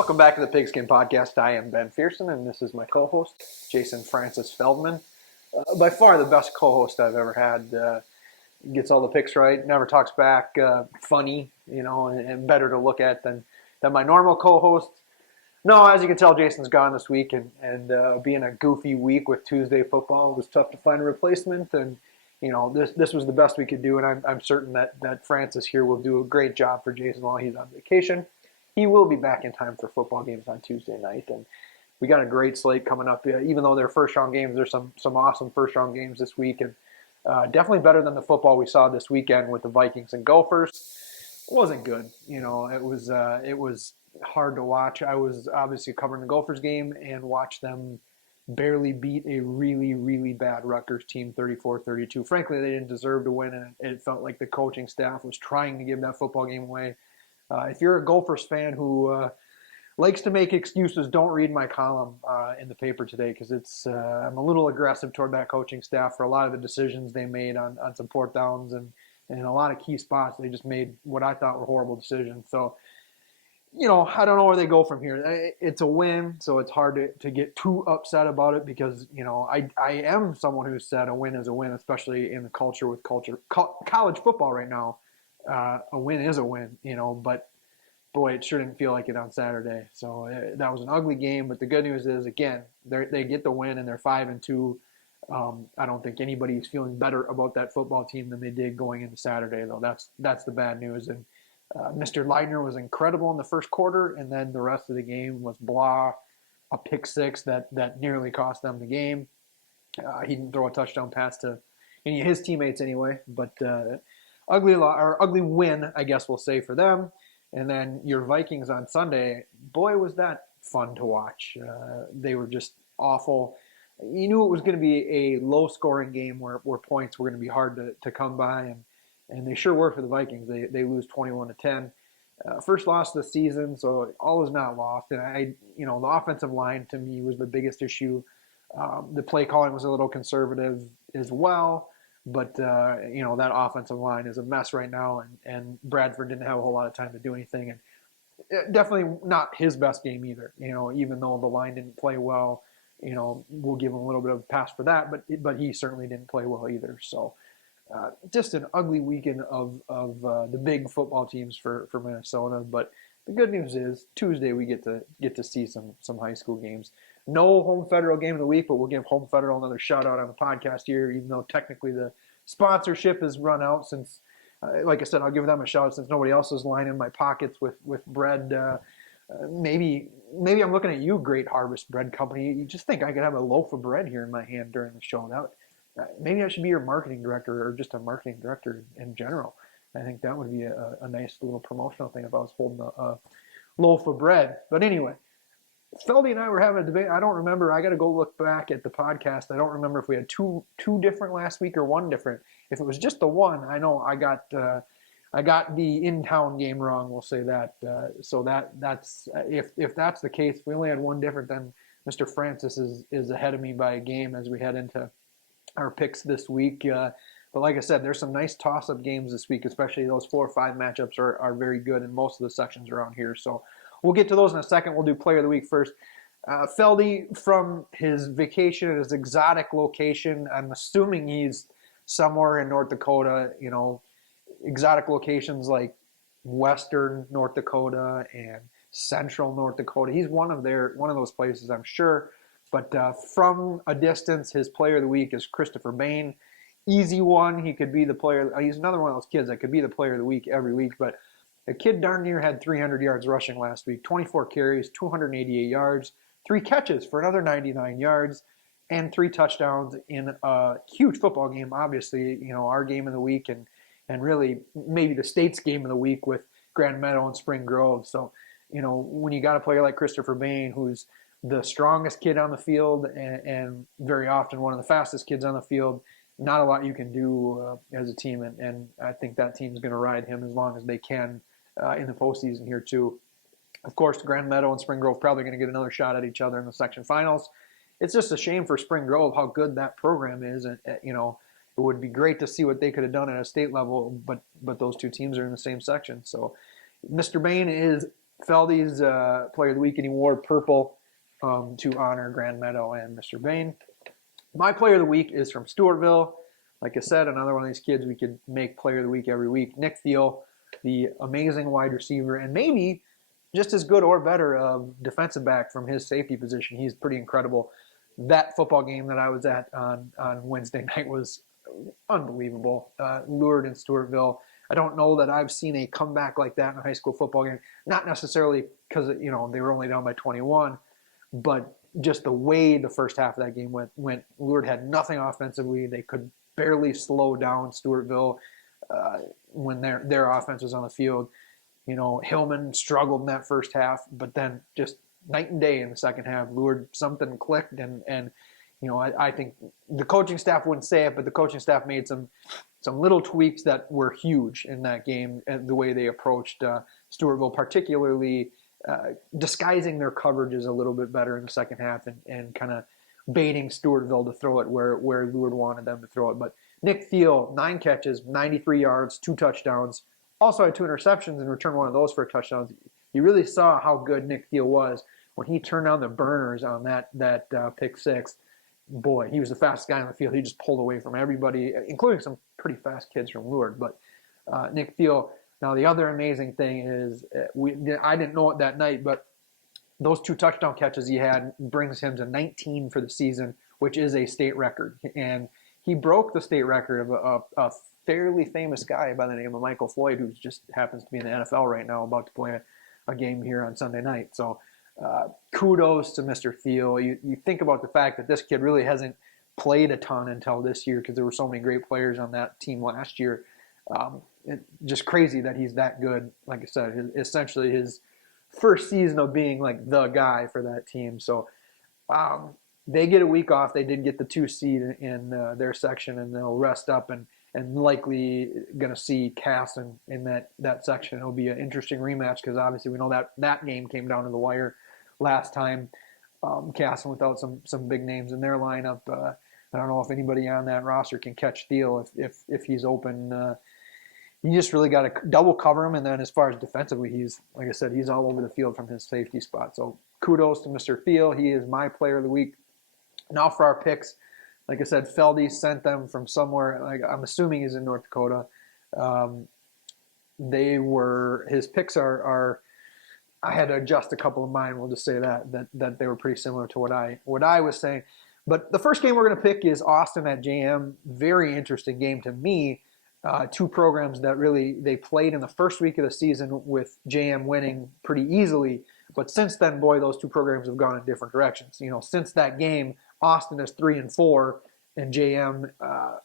Welcome back to the Pigskin Podcast. I am Ben Pherson, and this is my co-host, Jason Francis Feldman. By far the best co-host I've ever had. Gets all the picks right, never talks back, funny, and better to look at than my normal co-host. No, as you can tell, Jason's gone this week, and being a goofy week with Tuesday football, it was tough to find a replacement. And this was the best we could do, and I'm certain that Francis here will do a great job for Jason while he's on vacation. He will be back in time for football games on Tuesday night, and we got a great slate coming up. Even though they're first-round games, there's some awesome first-round games this week, and definitely better than the football we saw this weekend with the Vikings and Gophers. It wasn't good. It was hard to watch. I was obviously covering the Gophers game and watched them barely beat a really, really bad Rutgers team 34-32. Frankly, they didn't deserve to win, and it felt like the coaching staff was trying to give that football game away. If you're a Gophers fan who likes to make excuses, don't read my column in the paper today, because I'm a little aggressive toward that coaching staff for a lot of the decisions they made on some fourth downs and a lot of key spots. They just made what I thought were horrible decisions. So, I don't know where they go from here. It's a win, so it's hard to get too upset about it because, I am someone who said a win is a win, especially in the culture with college football right now. A win is a win, but boy, it sure didn't feel like it on Saturday. So that was an ugly game. But the good news is, again, they get the win and they're 5-2. I don't think anybody's feeling better about that football team than they did going into Saturday, though. That's the bad news. And Mr. Leitner was incredible in the first quarter, and then the rest of the game was blah, a pick six that nearly cost them the game. He didn't throw a touchdown pass to any of his teammates anyway, but ugly win, I guess we'll say, for them. And then your Vikings on Sunday, boy, was that fun to watch. They were just awful. You knew it was going to be a low-scoring game where points were going to be hard to come by, and they sure were for the Vikings. They lose 21-10. First loss of the season, so all is not lost. And the offensive line to me was the biggest issue. The play calling was a little conservative as well. But, that offensive line is a mess right now, and Bradford didn't have a whole lot of time to do anything. And definitely not his best game either. Even though the line didn't play well, we'll give him a little bit of a pass for that, but he certainly didn't play well either. So just an ugly weekend of the big football teams for Minnesota. But the good news is Tuesday we get to see some high school games. No home federal game of the week, but we'll give Home Federal another shout out on the podcast here, even though technically the sponsorship has run out since, like I said, I'll give them a shout out since nobody else is lining my pockets with bread. Maybe I'm looking at you, Great Harvest Bread Company. You just think I could have a loaf of bread here in my hand during the show. Maybe I should be your marketing director or just a marketing director in general. I think that would be a nice little promotional thing if I was holding a loaf of bread. But anyway, Feldy and I were having a debate. I don't remember. I got to go look back at the podcast. I don't remember if we had two different last week or one different. If it was just the one, I know I got the in-town game wrong. We'll say that. So that's if that's the case, if we only had one different, then Mr. Francis is ahead of me by a game as we head into our picks this week. But like I said, there's some nice toss-up games this week, especially those 4 or 5 matchups are very good, and most of the sections around here. So we'll get to those in a second. We'll do Player of the Week first. Feldy, from his vacation at his exotic location, I'm assuming he's somewhere in North Dakota, exotic locations like western North Dakota and central North Dakota. He's one of those places, I'm sure. But from a distance, his Player of the Week is Christopher Bain. Easy one. He could be the player. He's another one of those kids that could be the Player of the Week every week, but the kid darn near had 300 yards rushing last week, 24 carries, 288 yards, 3 catches for another 99 yards, and 3 touchdowns in a huge football game. Obviously, our game of the week and really maybe the state's game of the week with Grand Meadow and Spring Grove. So, when you got a player like Christopher Bain, who's the strongest kid on the field and very often one of the fastest kids on the field, not a lot you can do as a team. And I think that team's going to ride him as long as they can in the postseason here too. Of course, Grand Meadow and Spring Grove probably going to get another shot at each other in the section finals. It's just a shame for Spring Grove how good that program is. And, it would be great to see what they could have done at a state level, but those two teams are in the same section. So Mr. Bain is Feldy's Player of the Week, and he wore purple to honor Grand Meadow and Mr. Bain. My Player of the Week is from Stewartville. Like I said, another one of these kids we could make Player of the Week every week. Nick Thiel, the amazing wide receiver, and maybe just as good or better of defensive back from his safety position. He's pretty incredible. That football game that I was at on Wednesday night was unbelievable. Lured in Stewartville. I don't know that I've seen a comeback like that in a high school football game. Not necessarily because they were only down by 21, but just the way the first half of that game went. Lured had nothing offensively. They could barely slow down Stewartville when their offense was on the field. Hillman struggled in that first half, but then just night and day in the second half. Lured, something clicked, and I think the coaching staff wouldn't say it, but the coaching staff made some little tweaks that were huge in that game, and the way they approached Stewartville, particularly disguising their coverages a little bit better in the second half, and kind of baiting Stewartville to throw it where Lured wanted them to throw it. But Nick Thiel, 9 catches, 93 yards, 2 touchdowns. Also had 2 interceptions and returned one of those for a touchdown. You really saw how good Nick Thiel was when he turned on the burners on that pick six. Boy, he was the fastest guy on the field. He just pulled away from everybody, including some pretty fast kids from Lured. But Nick Thiel. Now, the other amazing thing is I didn't know it that night, but those 2 touchdown catches he had brings him to 19 for the season, which is a state record. And he broke the state record of a fairly famous guy by the name of Michael Floyd, who just happens to be in the NFL right now, about to play a game here on Sunday night. So kudos to Mr. Thiel. You think about the fact that this kid really hasn't played a ton until this year because there were so many great players on that team last year. It's just crazy that he's that good. Like I said, essentially his first season of being like the guy for that team. So they get a week off. They did get the 2 seed in their section, and they'll rest up and likely going to see Cass in that section. It'll be an interesting rematch because obviously we know that game came down to the wire last time. Cass without some big names in their lineup. I don't know if anybody on that roster can catch Thiel if he's open. You just really got to double cover him, and then as far as defensively, he's, like I said, he's all over the field from his safety spot. So kudos to Mr. Thiel. He is my Player of the Week. Now for our picks. Like I said, Feldy sent them from somewhere. Like I'm assuming he's in North Dakota. His picks are. I had to adjust a couple of mine. We'll just say that they were pretty similar to what I was saying. But the first game we're going to pick is Austin at JM. Very interesting game to me. 2 programs that really they played in the first week of the season with JM winning pretty easily. But since then, boy, those 2 programs have gone in different directions. Since that game, Austin is 3-4, and JM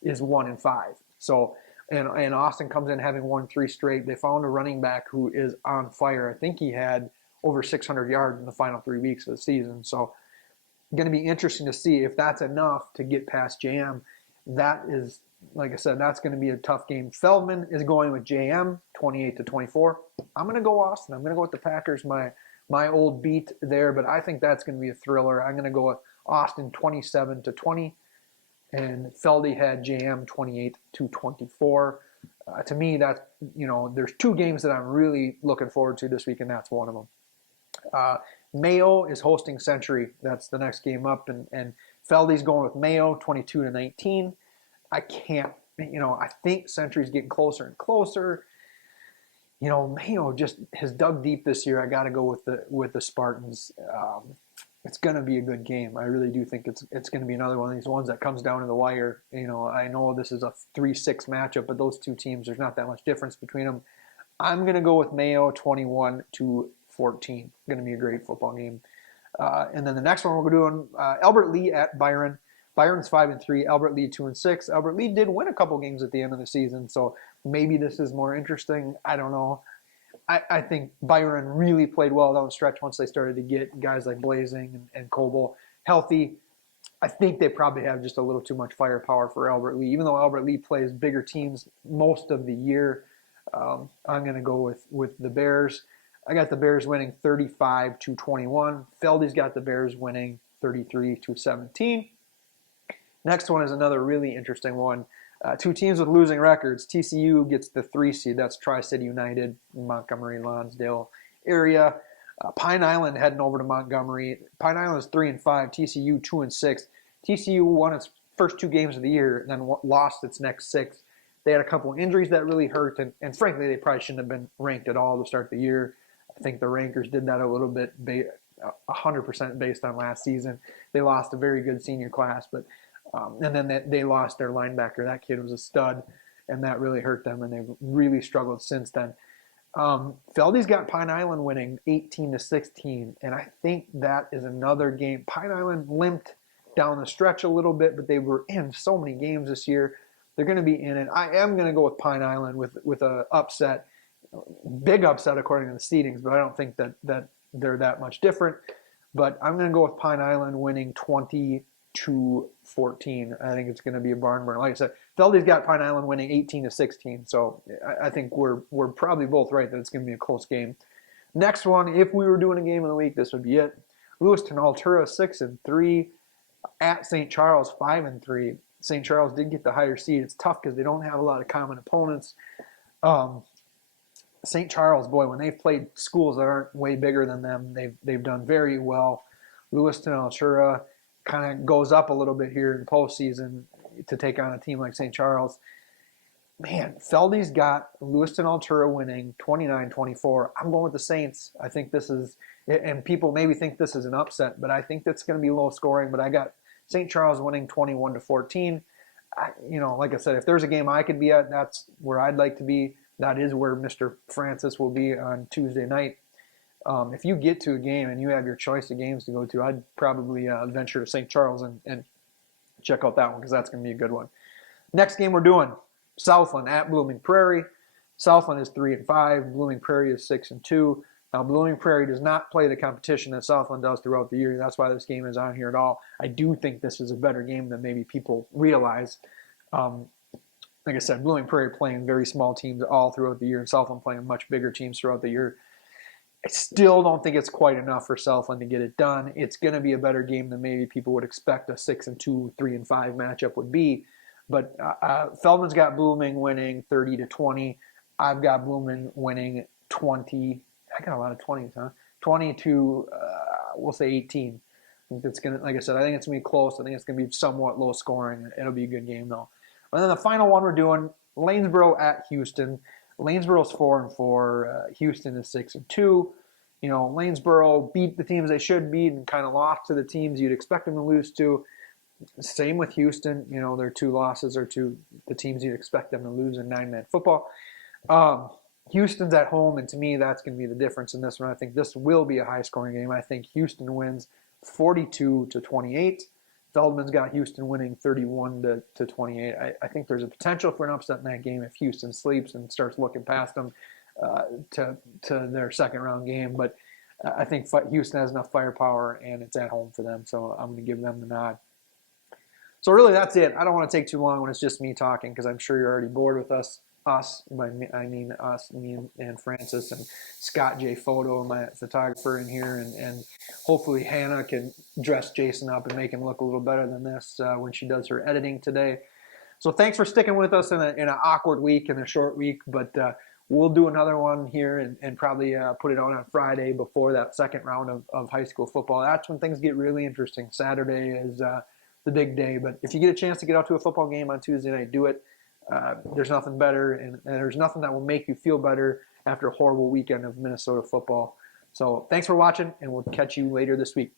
is 1-5. So, and Austin comes in having won 3 straight. They found a running back who is on fire. I think he had over 600 yards in the final 3 weeks of the season. So, going to be interesting to see if that's enough to get past JM. That is, like I said, that's going to be a tough game. Feldman is going with JM, 28-24. I'm going to go Austin. I'm going to go with the Packers. My old beat there, but I think that's going to be a thriller. I'm going to go with Austin 27-20, and Feldy had JM 28-24. To me, that's, there's 2 games that I'm really looking forward to this week, and that's one of them. Mayo is hosting Century. That's the next game up, and Feldy's going with Mayo 22-19. I can't, I think Century's getting closer and closer. Mayo just has dug deep this year. I got to go with the Spartans. It's going to be a good game. I really do think it's going to be another one of these ones that comes down to the wire. I know this is a 3-6 matchup, but those 2 teams, there's not that much difference between them. I'm going to go with Mayo 21-14. Going to be a great football game. And then the next one we're doing Albert Lee at Byron. Byron's 5-3, Albert Lee 2-6. Albert Lee did win a couple games at the end of the season, so maybe this is more interesting. I don't know. I think Byron really played well down the stretch once they started to get guys like Blazing and Coble healthy. I think they probably have just a little too much firepower for Albert Lee. Even though Albert Lee plays bigger teams most of the year, I'm going to go with the Bears. I got the Bears winning 35-21. Feldy's got the Bears winning 33-17. Next one is another really interesting one. 2 teams with losing records. TCU gets the 3 seed. That's Tri-City United, Montgomery, Lonsdale, area. Pine Island heading over to Montgomery. Pine Island is 3-5. TCU 2-6. TCU won its first 2 games of the year, and then lost its next 6. They had a couple of injuries that really hurt, and frankly, they probably shouldn't have been ranked at all to start the year. I think the rankers did that a little bit, 100% based on last season. They lost a very good senior class, but and then they lost their linebacker. That kid was a stud, and that really hurt them, and they've really struggled since then. Feldy's got Pine Island winning 18-16, and I think that is another game. Pine Island limped down the stretch a little bit, but they were in so many games this year. They're going to be in it. I am going to go with Pine Island with a upset, big upset according to the seedings, but I don't think that they're that much different. But I'm going to go with Pine Island winning 20-14. I think it's going to be a barn burner. Like I said, Feldy's got Pine Island winning 18-16, so I think we're probably both right that it's going to be a close game. Next one, if we were doing a game of the week, this would be it. Lewiston Altura 6-3 at St. Charles 5-3. St. Charles did get the higher seed. It's tough because they don't have a lot of common opponents. St. Charles, boy, when they've played schools that aren't way bigger than them, they've done very well. Lewiston Altura kind of goes up a little bit here in the postseason to take on a team like St. Charles. Man, Feldy's got Lewiston Altura winning 29-24. I'm going with the Saints. I think this is, and people maybe think this is an upset, but I think that's going to be low scoring. But I got St. Charles winning 21-14. Like I said, if there's a game I could be at, that's where I'd like to be. That is where Mr. Francis will be on Tuesday night. If you get to a game and you have your choice of games to go to, I'd probably venture to St. Charles and check out that one because that's going to be a good one. Next game we're doing, Southland at Blooming Prairie. Southland is 3-5. Blooming Prairie is 6-2. Now, Blooming Prairie does not play the competition that Southland does throughout the year. That's why this game is on here at all. I do think this is a better game than maybe people realize. Like I said, Blooming Prairie playing very small teams all throughout the year, and Southland playing much bigger teams throughout the year. I still don't think it's quite enough for Southland to get it done. It's going to be a better game than maybe people would expect a 6-2, 3-5 matchup would be. But Feldman's got Blooming winning 30-20. I've got Blooming winning 20. I got a lot of 20s, huh? 20 to, we'll say 18. I think it's going to, like I said, I think it's going to be close. I think it's going to be somewhat low scoring. It'll be a good game, though. And then the final one we're doing, Lanesboro at Houston. Lanesboro's 4-4. Houston is 6-2. Lanesboro beat the teams they should beat and kind of lost to the teams you'd expect them to lose to. Same with Houston. Their 2 losses are to the teams you'd expect them to lose in 9-man football. Houston's at home, and to me, that's going to be the difference in this one. I think this will be a high-scoring game. I think Houston wins 42-28. Feldman's got Houston winning 31-28. I think there's a potential for an upset in that game if Houston sleeps and starts looking past them to their second-round game. But I think Houston has enough firepower, and it's at home for them, so I'm going to give them the nod. So really, that's it. I don't want to take too long when it's just me talking because I'm sure you're already bored with us. Me and Francis and Scott J. Photo, my photographer in here, and hopefully Hannah can dress Jason up and make him look a little better than this when she does her editing today. So thanks for sticking with us in an awkward week and a short week, but we'll do another one here and probably put it on Friday before that second round of high school football. That's when things get really interesting. Saturday is the big day, but if you get a chance to get out to a football game on Tuesday night, do it. There's nothing better, and there's nothing that will make you feel better after a horrible weekend of Minnesota football. So thanks for watching, and we'll catch you later this week.